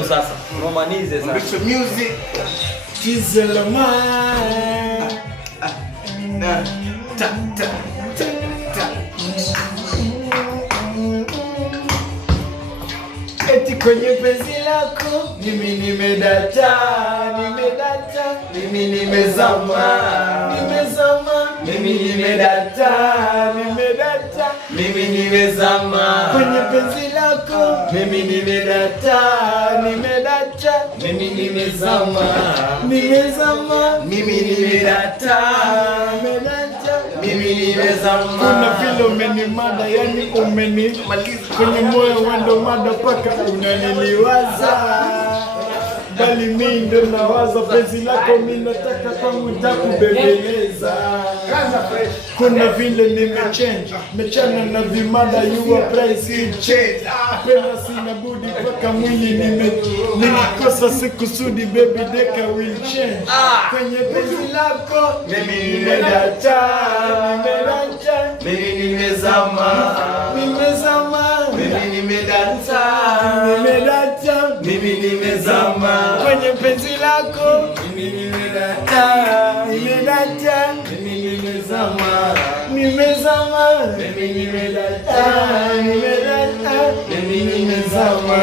Sasa romanize sasa. Mix music. Kizela man. Ta ta ta ta. Eti kwenye penzi lako mimi nimedata, mimi nimezama, mimi nimedata, mimi nimezama kwenye penzi lako, mimi nimedata, mimi nimezama, mimi nimedata, mimi nimezama. Kuna vile umenimada, yani umenimaliza kwenye moyo wendo mada paka unaniliwaza, bali mimi ndo nawaza penzi lako, mimi nataka kwangu nitakubembeleza. Kuna vile nimechange, mechana na vimada, you are price change. Penda sina budi paka mwili nikikosa sikusudi, baby deka will change. Kwenye penzi lako mimi nimedata, Mimi nimezama. mimi nimedata, Mimi nimezama. kwenye penzi lako Mimi nimedata. mimi nimezama, mimi nimedata, mimi nimezama.